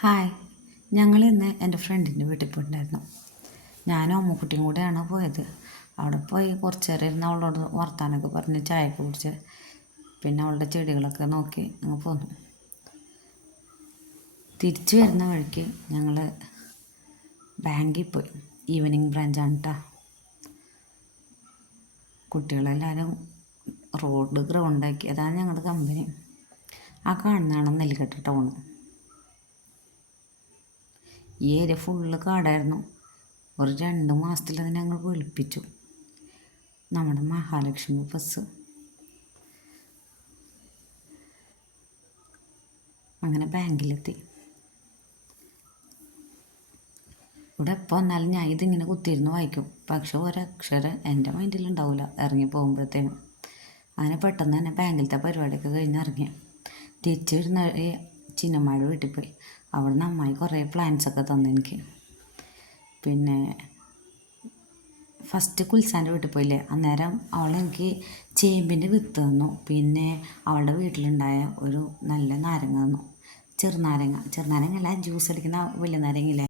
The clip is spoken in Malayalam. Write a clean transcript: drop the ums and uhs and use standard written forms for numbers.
ഹായ്, ഞങ്ങളിന്ന് എൻ്റെ ഫ്രണ്ടിൻ്റെ വീട്ടിൽ പോയിട്ടുണ്ടായിരുന്നു. ഞാനും അമ്മുക്കുട്ടിയും കൂടെയാണ് പോയത്. അവിടെ പോയി കുറച്ച് നേരം ഇരുന്ന് അവളോട് വർത്താനൊക്കെ പറഞ്ഞ് ചായയൊക്കെ കുടിച്ച് പിന്നെ അവളുടെ ചെടികളൊക്കെ നോക്കി അങ്ങ് പോന്നു. തിരിച്ചു വരുന്ന വഴിക്ക് ഞങ്ങൾ ബാങ്കിൽ പോയി. ഈവനിങ് ബ്രാഞ്ചാണ് കേട്ടോ. കുട്ടികളെല്ലാവരും റോഡ് ഗ്രൗണ്ടാക്കി. അതാണ് ഞങ്ങളുടെ കമ്പനി. ആ കാണുന്നതാണ് നെല്ലിക്കട്ട ടൗണ്. ഈ ഏരിയ ഫുള്ള് കാടായിരുന്നു. ഒരു 2 മാസത്തിൽ അത് ഞങ്ങൾ വെളുപ്പിച്ചു. നമ്മുടെ മഹാലക്ഷ്മി ബസ് അങ്ങനെ ബാങ്കിലെത്തി. ഇവിടെ എപ്പോൾ വന്നാലും ഞാൻ ഇതിങ്ങനെ കുത്തിയിരുന്ന് വായിക്കും. പക്ഷെ ഒരക്ഷരം എൻ്റെ മൈൻഡിലുണ്ടാവില്ല ഇറങ്ങി പോകുമ്പോഴത്തേനും. അങ്ങനെ പെട്ടെന്ന് തന്നെ ബാങ്കിലത്തെ പരിപാടിയൊക്കെ കഴിഞ്ഞ് ഇറങ്ങി. തിരിച്ചു വരുന്ന ചിന്നമ്മയുടെ വീട്ടിൽ പോയി. അവിടെ അമ്മായി കുറേ പ്ലാൻസൊക്കെ തന്നു എനിക്ക്. പിന്നെ ഫസ്റ്റ് കുൽസാൻ്റെ വീട്ടിൽ പോയില്ലേ, അന്നേരം അവളെനിക്ക് ചേമ്പിൻ്റെ വിത്ത് തന്നു. പിന്നെ അവളുടെ വീട്ടിലുണ്ടായ ഒരു നല്ല നാരങ്ങ തന്നു. ചെറുനാരങ്ങ അല്ല, ജ്യൂസ് അടിക്കുന്ന വലിയ നാരങ്ങയില്ലേ,